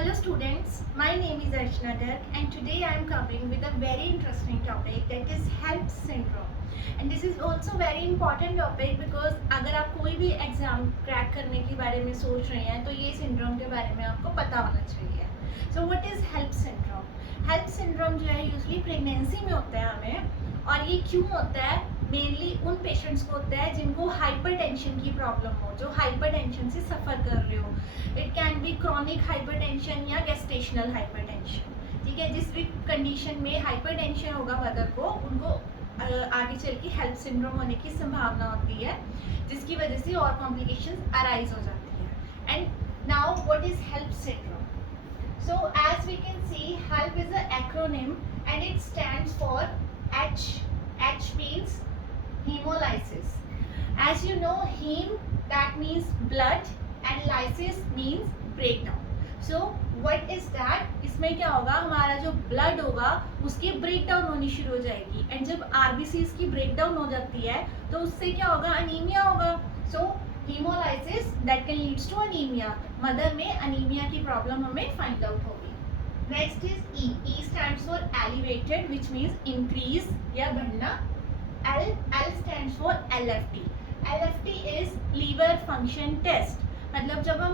Hello students, my name is Archana Garg and today I am coming with a very interesting topic that is HELP syndrome. And this is also very important topic because अगर आप कोई भी exam crack करने के बारे में सोच रहे हैं तो ये सिंड्रोम के बारे में आपको पता होना चाहिए. So what is HELP syndrome? HELP syndrome जो है यूजली प्रेगनेंसी में होता है हमें, और ये क्यों होता है? मेनली उन पेशेंट्स को होता है जिनको हाइपरटेंशन की प्रॉब्लम हो, जो हाइपरटेंशन से सफ़र कर रहे हो. It can be chronic hypertension या गेस्टेशनल हाइपरटेंशन. ठीक है, जिस भी कंडीशन में हाइपरटेंशन होगा मदर को, उनको आगे चल के हेल्प सिंड्रोम होने की संभावना होती है, जिसकी वजह से और कॉम्प्लिकेशंस अराइज हो जाती है. And now what is HELLP syndrome? So as we can see, HELP is an acronym and it stands for H. H means hemolysis. As you know, heme that means blood and lysis means breakdown. So what is that? इसमें क्या होगा, हमारा जो blood होगा उसकी breakdown होनी शुरू हो जाएगी, एंड जब आरबीसीज की ब्रेकडाउन हो जाती है तो उससे क्या होगा, अनीमिया होगा. सो hemolysis that can leads to anemia. Mother में अनीमिया की प्रॉब्लम हमें फाइंड आउट होगी. Next is E. E stands for elevated which means increase या बढ़ना. L stands for LFT. LFT is liver function test. मतलब जब हम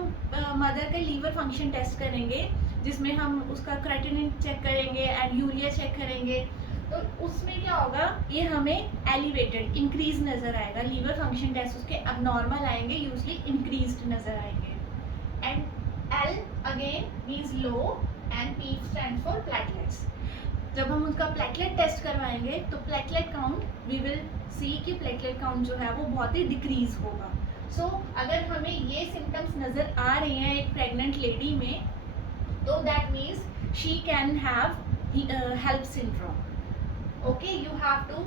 मदर का लीवर फंक्शन टेस्ट करेंगे, जिसमें हम उसका क्रेटिनिन चेक करेंगे एंड यूरिया चेक करेंगे, तो उसमें क्या होगा, ये हमें एलिवेटेड इंक्रीज नज़र आएगा. लीवर फंक्शन टेस्ट उसके अबनॉर्मल आएंगे, यूजली इंक्रीज्ड नज़र आएंगे. And L again means low and P stand for platelets. जब हम उनका प्लेटलेट टेस्ट करवाएंगे तो platelet count we will see कि प्लेटलेट काउंट जो है वो बहुत ही डिक्रीज होगा. सो अगर हमें ये सिम्टम्स नज़र आ रहे हैं एक प्रेग्नेंट लेडी में, तो that means she can have HELLP syndrome. Okay, you have to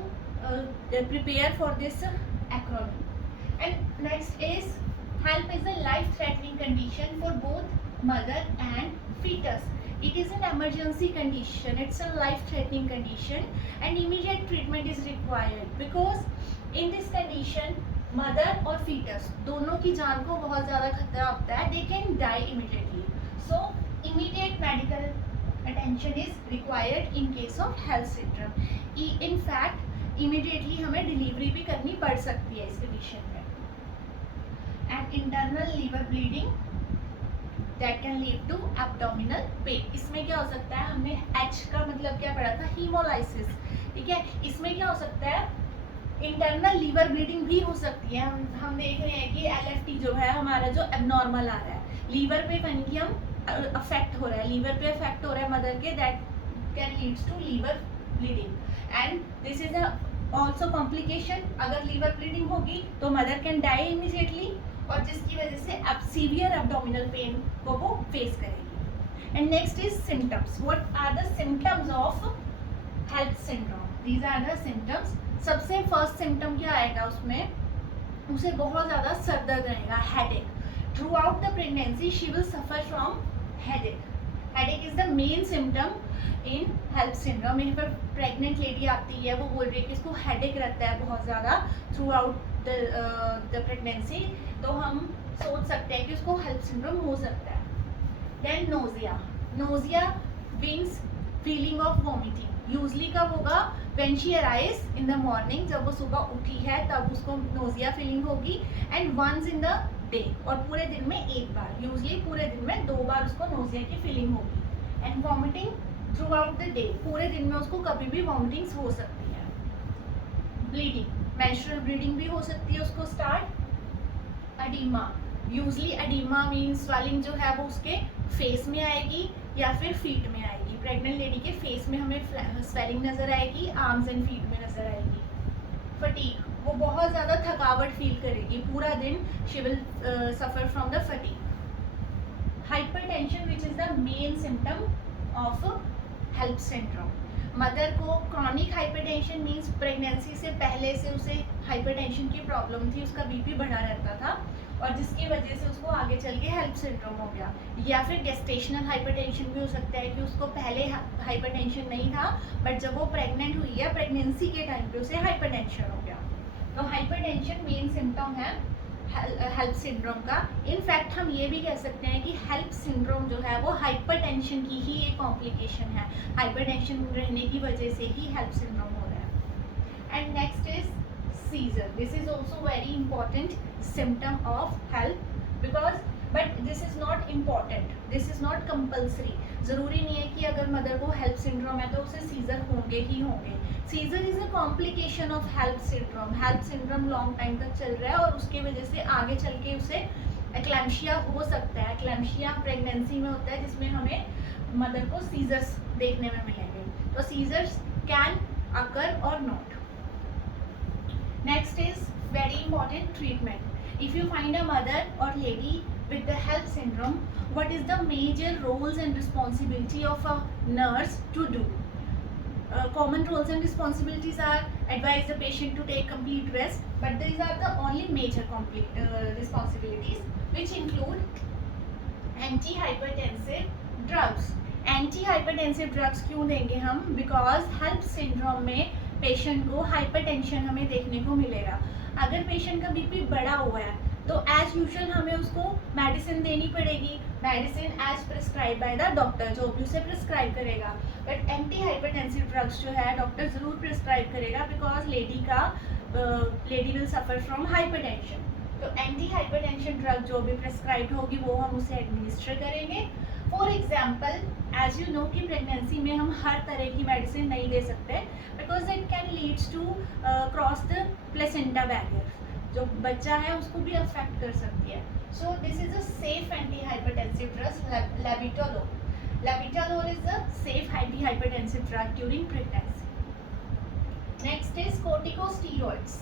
prepare for this acronym. And next is HELP is a life-threatening condition for both mother and fetus. It is an emergency condition. It's a life-threatening condition, and immediate treatment is required because in this condition, mother और fetus दोनों की जान को बहुत ज़्यादा खतरा होता है. They can die immediately. So immediate medical attention is required in case of HELP syndrome. In fact, immediately हमें डिलीवरी भी करनी पड़ सकती है इस कंडीशन में. And internal liver bleeding that can lead to abdominal pain. इसमें क्या हो सकता है, हमने H का मतलब क्या पढ़ा था, हीमोलाइसिस. ठीक है, इसमें क्या हो सकता है, इंटरनल लीवर ब्लीडिंग भी हो सकती है. हम देख रहे हैं कि LFT जो है हमारा जो एबनॉर्मल आ रहा है, लीवर पे कहीं अफेक्ट हो रहा है, लीवर पे अफेक्ट हो रहा है मदर के, that can leads to liver bleeding. And this is also complication. अगर लीवर ब्लीडिंग होगी तो मदर कैन डाई इमीडिएटली, और जिसकी वजह से अब सीवियर एब्डोमिनल पेन को वो फेस करेगी. And next is symptoms. What are the symptoms of HELLP syndrome? These are the symptoms. सबसे फर्स्ट सिम्टम क्या आएगा उसमें, उसे बहुत ज़्यादा सर दर्द रहेगा, headache. Throughout the pregnancy, she will suffer from headache. Headache is the main symptom in HELP syndrome. यहीं पर pregnant lady आती है, वो बोल रही है कि इसको headache रहता है बहुत ज़्यादा throughout the pregnancy. तो हम सोच सकते हैं कि उसको HELP syndrome हो सकता है. Then nausea. Nausea means feeling of vomiting. Usually कब होगा, when she arise in the morning, जब वो सुबह उठी है तब उसको nausea feeling होगी, and once in the day, और पूरे दिन में एक बार, यूजली पूरे दिन में 2 बार उसको नोजिया की फीलिंग होगी. And vomiting through out the day, पूरे दिन में उसको कभी भी वॉमिटिंग्स हो सकती है. ब्लीडिंग, मेंस्ट्रुअल ब्लीडिंग भी हो सकती है उसको start. Oedema, usually oedema means swelling जो है वो उसके फेस में आएगी या फिर फीट में आएगी. प्रेग्नेंट लेडी के फेस में हमें स्वेलिंग नज़र आएगी, आर्म्स एंड फीट में नज़र आएगी. फटीग, वो बहुत ज़्यादा थकावट फील करेगी पूरा दिन. She will suffer from the fatigue. Hypertension which is the main symptom of HELLP syndrome. Mother को क्रॉनिक हाइपरटेंशन मीन्स प्रेगनेंसी से पहले से उसे हाइपरटेंशन की प्रॉब्लम थी, उसका बीपी बढ़ा रहता था, और जिसकी वजह से उसको आगे चल के हेल्प सिंड्रोम हो गया. या फिर गेस्टेशनल हाइपरटेंशन भी हो सकता है कि उसको पहले हाइपरटेंशन नहीं था, बट जब वो प्रेग्नेंट हुई है प्रेगनेंसी के टाइम पे उसे हाइपरटेंशन हो गया. तो हाइपरटेंशन मेन सिम्टम है हेल्प सिंड्रोम का। इनफैक्ट हम ये भी कह सकते हैं कि हेल्प सिंड्रोम जो है वो हाइपरटेंशन की ही एक कॉम्प्लिकेशन है। हाइपरटेंशन रहने की वजह से ही हेल्प सिंड्रोम हो रहा है। And next is seizure. This is also very important symptom of HELLP, because but this is not important, this is not compulsory. ज़रूरी नहीं है कि अगर मदर को हेल्प सिंड्रोम है तो उसे सीजर होंगे ही होंगे। Seizure is a complication of HELLP syndrome. HELLP syndrome long time तक चल रहा है और उसके वजह से आगे चल के उसे एक्लैम्शिया हो सकता है। एक्लैम्शिया प्रेगनेंसी में होता है जिसमें हमें मदर को सीजर्स देखने में मिलेंगे। तो सीजर्स कैन अकर और not. Next is very important treatment. If you find a mother और lady with the HELLP syndrome, what is the major roles and responsibility of a nurse to do? Common roles and responsibilities are advise the patient to take complete rest, but these are the only major responsibilities, which include antihypertensive drugs. Antihypertensive drugs क्यों देंगे हम? Because HELLP syndrome में patient को hypertension हमें देखने को मिलेगा। अगर पेशेंट का बीपी बढ़ा हुआ है तो एज यूजुअल हमें उसको मेडिसिन देनी पड़ेगी, medicine as prescribed by the doctor, जो भी उसे प्रिस्क्राइब करेगा। बट एंटी हाइपरटेंसिव ड्रग्स जो है डॉक्टर ज़रूर प्रिस्क्राइब करेगा, because lady will suffer from hypertension. तो एंटी हाइपरटेंशन ड्रग जो भी प्रिस्क्राइब होगी वो हम उसे एडमिनिस्टर करेंगे। For example, as you know कि प्रेगनेंसी में हम हर तरह की मेडिसिन नहीं दे सकते, because it can leads to cross the placenta barrier. जो बच्चा है उसको भी अफेक्ट कर सकती है। So this is a safe anti hypertensive drug labetalol. Labetalol is a safe anti hypertensive drug during pregnancy. Next is corticosteroids.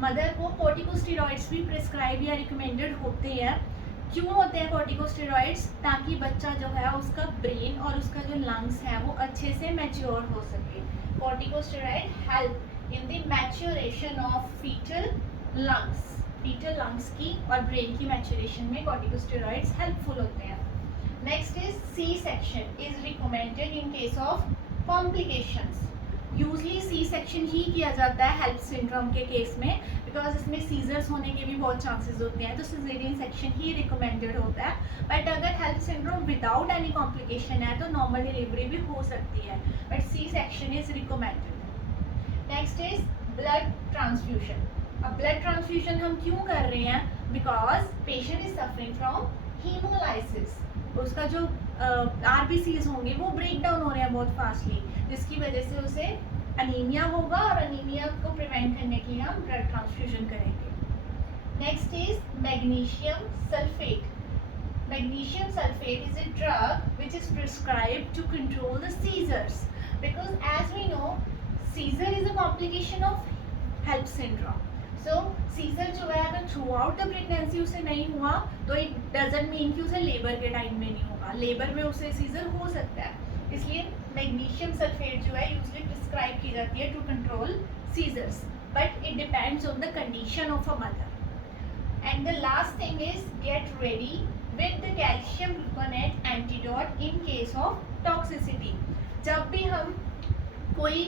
Mother को corticosteroids भी प्रिस्क्राइब या रिकमेंडेड होते हैं। क्यों होते हैं कोर्टिकोस्टेरॉइड्स? ताकि बच्चा जो है उसका ब्रेन और उसका जो लंग्स है वो अच्छे से मैच्योर हो सके। Corticosteroid help in the maturation of foetal lungs की और ब्रेन की मैच्योरेशन में कोर्टिकोस्टेरॉइड्स हेल्पफुल होते हैं। Next is C section is recommended in case of complications. Usually C section ही किया जाता है हेल्प सिंड्रोम के केस में, बिकॉज इसमें सीजर्स होने के भी बहुत चांसेस होते हैं, तो सिजेरियन सेक्शन ही रिकमेंडेड होता है। बट अगर HELLP syndrome without any complication है तो नॉर्मल डिलीवरी भी हो सकती है, but C section is recommended. Next is blood transfusion. अब ब्लड ट्रांसफ्यूजन हम क्यों कर रहे हैं? Because patient is suffering from haemolysis. उसका जो आरबीसीज होंगे वो ब्रेक डाउन हो रहे हैं बहुत फास्टली, जिसकी वजह से उसे अनीमिया होगा और अनीमिया को प्रिवेंट करने के लिए हम ब्लड ट्रांसफ्यूजन करेंगे। Next is magnesium sulphate. Magnesium sulfate is a drug which is prescribed to control the seizures, because as we know seizure is a complication of HELLP syndrome. So seizure जो है अगर throughout the pregnancy उसे नहीं हुआ तो it doesn't mean कि उसे labour के टाइम में नहीं होगा, लेबर में उसे सीजर हो सकता है। इसलिए मैग्नीशियम सल्फेट जो है यूजली प्रिस्क्राइब की जाती है to control seizures, but it depends on the condition of a mother. And the last thing is get ready with the calcium gluconate antidote in case of toxicity। जब भी हम कोई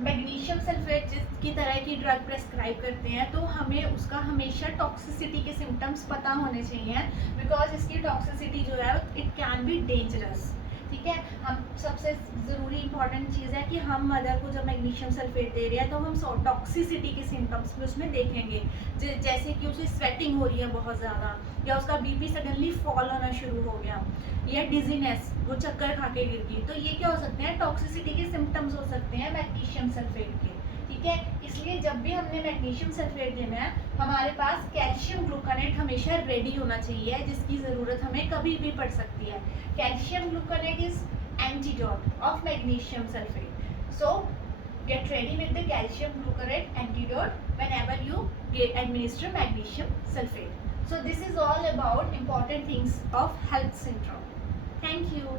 magnesium sulphate की तरह की ड्रग प्रेस्क्राइब करते हैं तो हमें उसका हमेशा टॉक्सिसिटी के सिम्टम्स पता होने चाहिए, बिकॉज इसकी टॉक्सिसिटी जो है इट कैन बी डेंजरस। ठीक है, हम सबसे ज़रूरी इंपॉर्टेंट चीज़ है कि हम मदर को जब मैग्नीशियम सल्फेट दे रहे हैं तो हम टॉक्सिसिटी के सिम्टम्स भी उसमें देखेंगे, जैसे कि उसे स्वेटिंग हो रही है बहुत ज़्यादा, या उसका बीपी सडनली फॉल होना शुरू हो गया, या डिजीनेस, वो चक्कर खा के गिर गई। तो ये क्या हो सकते हैं? टॉक्सिसिटी के सिम्टम्स हो सकते हैं मैग्नीशियम सल्फेट के। ठीक है, इसलिए जब भी हमने मैग्नीशियम सल्फेट देना है हमारे पास कैल्शियम ग्लूकोनेट हमेशा रेडी होना चाहिए, जिसकी ज़रूरत हमें कभी भी पड़ सकती है। Calcium gluconate is antidote of magnesium sulphate. So get ready with the calcium gluconate antidote whenever you administer magnesium sulfate. So this is all about important things of HELLP syndrome. Thank you.